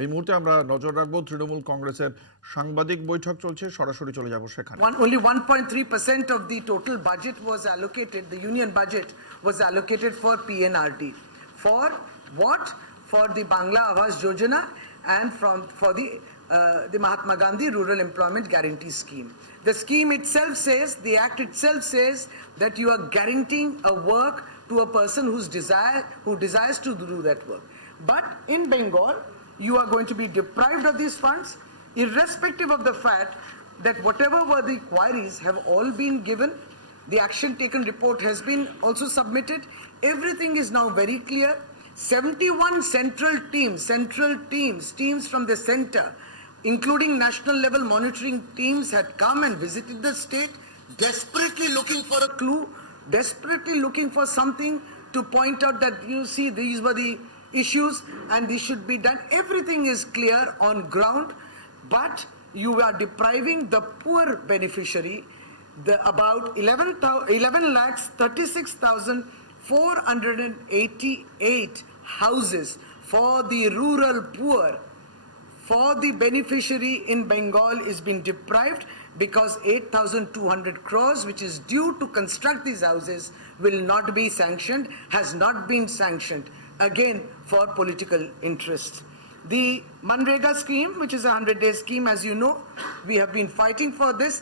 এই মুহূর্তে আমরা নজর রাখবো তৃণমূল কংগ্রেসের সাংবাদিক বৈঠক চলছে, সরাসরি চলে যাব সেখানে। Only 1.3% of the total budget was allocated, the union budget was allocated for PNRD. For what? For the Bangla Awas Yojana and for the Mahatma Gandhi Rural Employment Guarantee Scheme. The scheme itself says, the act itself says that you are guaranteeing a work to a person who desires to do that work. But in Bengal, you are going to be deprived of these funds, irrespective of the fact that whatever were the queries have all been given. The action taken report has been also submitted. Everything is now very clear. 71 central teams from the center, including national level monitoring teams, had come and visited the state, desperately looking for a clue, desperately looking for something to point out that, you see, these were the issues and these should be done. Everything is clear on ground, but you are depriving the poor beneficiary, about 11,36,488 houses for the rural poor, for the beneficiary in Bengal is being deprived because 8,200 crores, which is due to construct these houses, will not be sanctioned, has not been sanctioned, again for political interest. The Manrega scheme, which is a 100-day scheme, as you know, we have been fighting for this.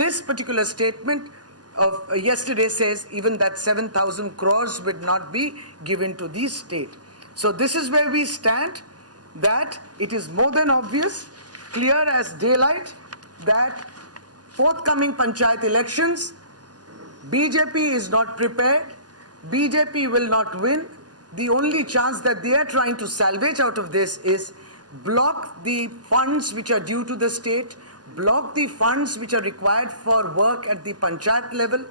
This particular statement of yesterday says even that 7,000 crores would not be given to the state. So this is where we stand, that it is more than obvious, clear as daylight, that forthcoming panchayat elections, BJP is not prepared, BJP will not win. The only chance that they are trying to salvage out of this is block the funds which are due to the state, block the funds which are required for work at the panchayat level,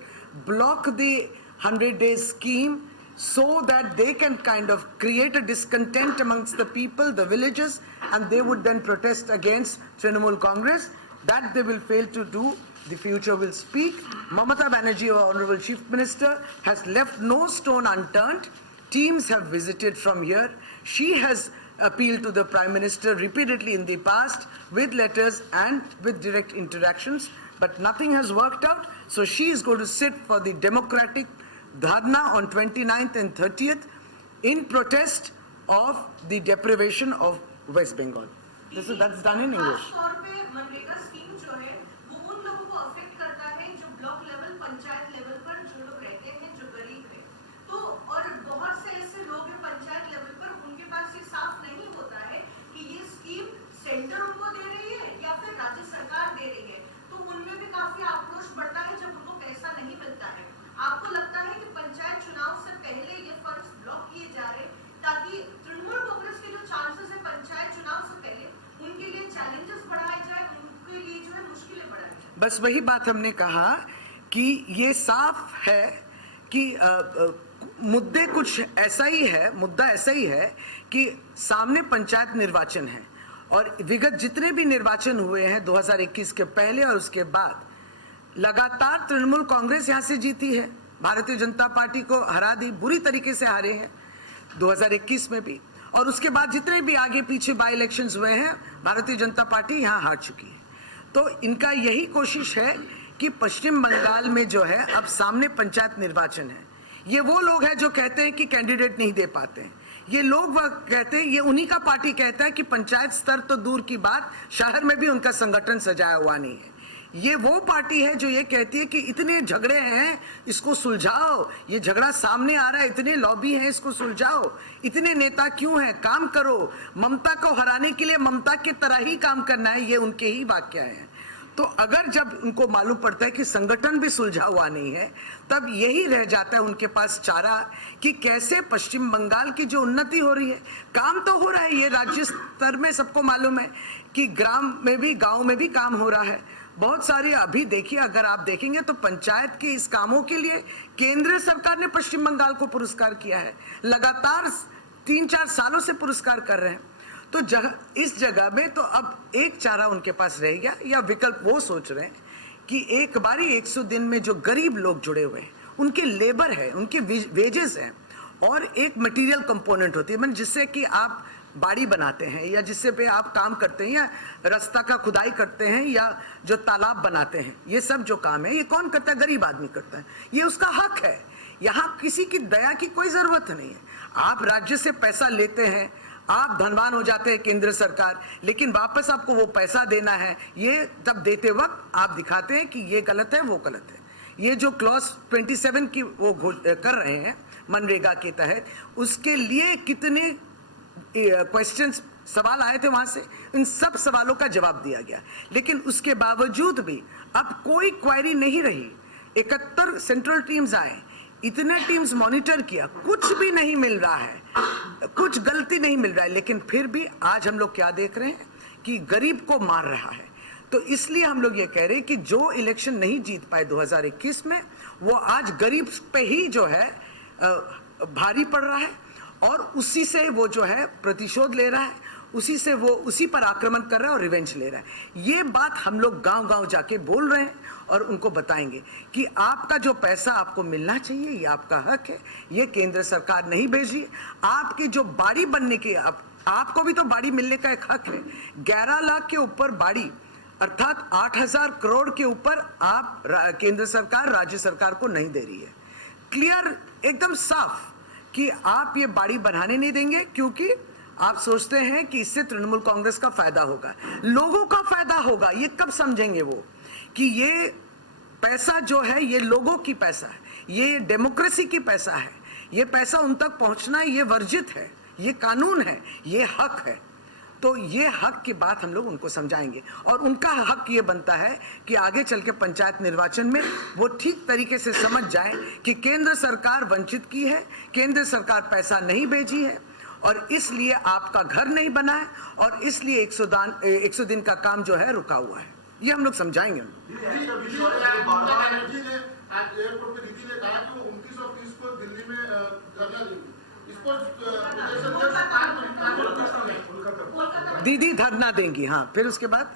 block the 100-day scheme, so that they can kind of create a discontent amongst the people, the villagers, and they would then protest against Trinamool Congress. That they will fail to do. The future will speak. Mamata Banerjee, our Honorable Chief Minister, has left no stone unturned. Teams have visited from here. She has appealed to the Prime Minister repeatedly in the past with letters and with direct interactions, but nothing has worked out. So she is going to sit for the democratic dharna on 29th and 30th in protest of the deprivation of West Bengal. That's done in English. MNREGA scheme जो है वो उन लोगों को affect करता है जो block level panchayat level पर जो लोग रहते हैं, जो गरीब है। तो और बहुत से ऐसे लोग हैं पंचायत लेवल पर, उनके पास ये साफ नहीं होता है कि ये स्कीम सेंटर उनको दे रही है या फिर राज्य सरकार दे रही है। तो उनमें भी काफी आक्रोश बढ़ता है जब उनको पैसा नहीं मिलता है। आपको लगता है कि पंचायत चुनाव से पहले ये फंड्स ब्लॉक किए जा रहे ताकि तृणमूल कांग्रेस के जो चांसेस है पंचायत चुनाव से पहले उनके लिए चैलेंजेस बढ़ाए जाए, उनके लिए जो है मुश्किलें बढ़ाई जाए? बस वही बात हमने कहा कि ये साफ है कि मुद्दा ऐसा ही है कि सामने पंचायत निर्वाचन है और विगत जितने भी निर्वाचन हुए हैं 2021 के पहले और उसके बाद लगातार तृणमूल कांग्रेस यहाँ से जीती है। भारतीय जनता पार्टी को हरा दी, बुरी तरीके से हारे हैं 2021 में भी, और उसके बाद जितने भी आगे पीछे बाई इलेक्शंस हुए हैं भारतीय जनता पार्टी यहाँ हार चुकी है। तो इनका यही कोशिश है कि पश्चिम बंगाल में जो है अब सामने पंचायत निर्वाचन है। ये वो लोग हैं जो कहते हैं कि कैंडिडेट नहीं दे पाते हैं। ये लोग वह कहते हैं, ये उन्हीं का पार्टी कहता है कि पंचायत स्तर तो दूर की बात, शहर में भी उनका संगठन सजाया हुआ नहीं है। ये वो पार्टी है जो ये कहती है कि इतने झगड़े हैं, इसको सुलझाओ, ये झगड़ा सामने आ रहा है, इतने लॉबी हैं, इसको सुलझाओ, इतने नेता क्यों हैं, काम करो, ममता को हराने के लिए ममता की तरह ही काम करना है, ये उनके ही वाक्य हैं। तो अगर जब उनको मालूम पड़ता है कि संगठन भी सुलझा हुआ नहीं है, तब यही रह जाता है उनके पास चारा कि कैसे पश्चिम बंगाल की जो उन्नति हो रही है, काम तो हो रहा है, ये राज्य स्तर में सबको मालूम है कि ग्राम में भी गांव में भी काम हो रहा है। बहुत सारी अभी देखिए, अगर आप देखेंगे तो पंचायत के इस कामों के लिए केंद्र सरकार ने पश्चिम बंगाल को पुरस्कार किया है, लगातार 3-4 सालों से पुरस्कार कर रहे हैं। तो इस जगह में तो अब एक चारा उनके पास रह गया, या विकल्प वो सोच रहे हैं कि एक बारी 100 दिन में जो गरीब लोग जुड़े हुए हैं, उनके लेबर है, उनके वेजेस हैं, और एक मटेरियल कंपोनेंट होती है, मतलब जिससे कि आप बाड़ी बनाते हैं या जिससे पे आप काम करते हैं या रास्ता का खुदाई करते हैं या जो तालाब बनाते हैं, ये सब जो काम है ये कौन करता है? गरीब आदमी करता है, ये उसका हक है। यहाँ किसी की दया की कोई जरूरत नहीं है। आप राज्य से पैसा लेते हैं, आप धनवान हो जाते हैं केंद्र सरकार, लेकिन वापस आपको वो पैसा देना है, ये तब देते वक्त आप दिखाते हैं कि ये गलत है वो गलत है। ये जो क्लॉज 27 की वो कर रहे हैं मनरेगा के तहत, उसके लिए कितने क्वेश्चंस सवाल आए थे वहां से, इन सब सवालों का जवाब दिया गया। लेकिन उसके बावजूद भी अब कोई क्वेरी नहीं रही। 71 सेंट्रल टीम्स आए, इतने टीम्स मॉनिटर किया, कुछ भी नहीं मिल रहा है, कुछ गलती नहीं मिल रहा है। लेकिन फिर भी आज हम लोग क्या देख रहे हैं कि गरीब को मार रहा है। तो इसलिए हम लोग ये कह रहे हैं कि जो इलेक्शन नहीं जीत पाए 2021 में, वो आज गरीब पे ही जो है भारी पड़ रहा है और उसी से वो जो है प्रतिशोध ले रहा है, उसी से वो उसी पर आक्रमण कर रहा है और रिवेंज ले रहा है। ये बात हम लोग गांव-गांव जाके बोल रहे हैं और उनको बताएंगे कि आपका जो पैसा आपको मिलना चाहिए, ये आपका हक है, ये केंद्र सरकार नहीं भेजी। आपकी जो बाड़ी बनने की, आपको भी तो बाड़ी मिलने का एक हक है। 11 लाख के ऊपर बाड़ी अर्थात 8,000 करोड़ के ऊपर आप केंद्र सरकार राज्य सरकार को नहीं दे रही है। क्लियर, एकदम साफ कि आप ये बाड़ी बनाने नहीं देंगे, क्योंकि आप सोचते हैं कि इससे तृणमूल कांग्रेस का फायदा होगा, लोगों का फायदा होगा। ये कब समझेंगे वो कि ये पैसा जो है ये लोगों की पैसा है, ये डेमोक्रेसी की पैसा है, ये पैसा उन तक पहुंचना ये वर्जित है, ये कानून है, ये हक है। तो ये हक की बात हम लोग उनको समझाएंगे और उनका हक ये बनता है कि आगे चल के पंचायत निर्वाचन में वो ठीक तरीके से समझ जाए कि केंद्र सरकार वंचित की है, केंद्र सरकार पैसा नहीं भेजी है और इसलिए आपका घर नहीं बना है और इसलिए 100 दिन का काम जो है रुका हुआ है। ये हम लोग समझाएंगे दीदी धरना देंगी। हाँ, फिर उसके बाद